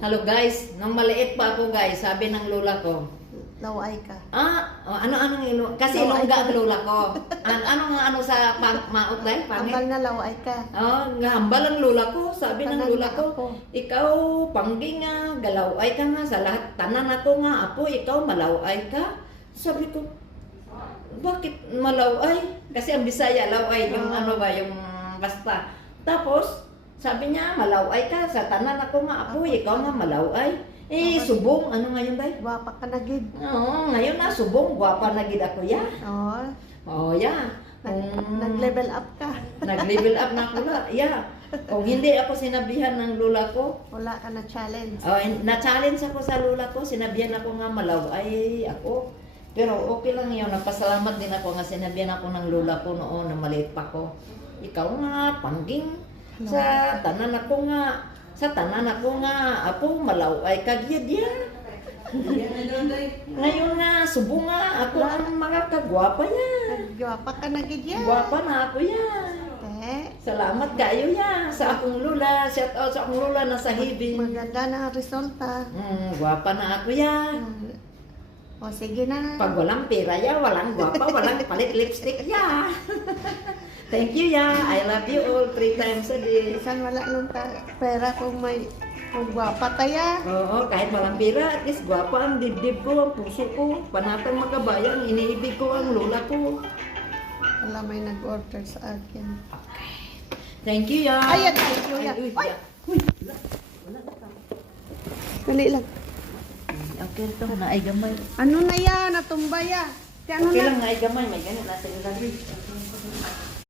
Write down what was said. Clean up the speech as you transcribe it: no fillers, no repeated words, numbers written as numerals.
Hello guys, nung maliit pa ako guys, sabi ng lola ko, Laway ka. ano kasi Laway ilongga ka. ang lola ko. Ano nga ano sa maot dahil Ambal pangit? na laway ka. Nga hambal ang lola ko, sabi ng Tanan lola na ko, ako. ikaw panggi nga, galaway ka nga sa lahat, tanan ako nga, apo, ikaw malaway ka. Sabi ko, bakit malaway? Kasi ang Bisaya, laway, yung ano ba, yung basta. Tapos, sabi niya, malaway ka, sa tanan ako nga, apo, ikaw nga malaway. Subong, ano ngayon ba? Gwapa ka na gid. Oo, ngayon na, subong, gwapa na gid ako ya. Oo. Oh, ya. Nag-level up ka. Nag-level up na ako la, ya. Kung hindi ako sinabihan ng lola ko, Wala ka na challenge. na-challenge ako sa lola ko, sinabihan ako nga malaway ako. Pero okay lang yun, napasalamat din ako nga sinabihan ako ng lola ko noon na maliit pa ko. Ikaw nga, pangging, sa tanan ako nga, apo, malaway ka gyud ya. Ngayon nga, subo nga, ako ang mga kagwapa ya. Gwapa ka na gid yan. Gwapa na ako ya. Salamat kayo ya sa akong lula. Shout out sa akong lula na sa Hibi. Maganda na ang resulta. Gwapa na ako ya. O sige na. Pag walang pera ya, walang gwapa, walang palit lipstick ya. Thank you ya. I love you all 3 times a day. Isan wala nung pera kung gwapa taya. Oo, kahit walang pera, at least gwapa ang dibdib ko, ang puso ko. Panatang magabayan, iniibig ko ang lola ko. Wala may nag-order sa akin. Thank you ya. Ayan, thank you ya. Uy, Uy! wala ka. Dali lang. Okay ito, naay gamay. Ano na yan? Natumba ya. Ano Okay na? lang, naay gamay. May ganit nasa ilalim.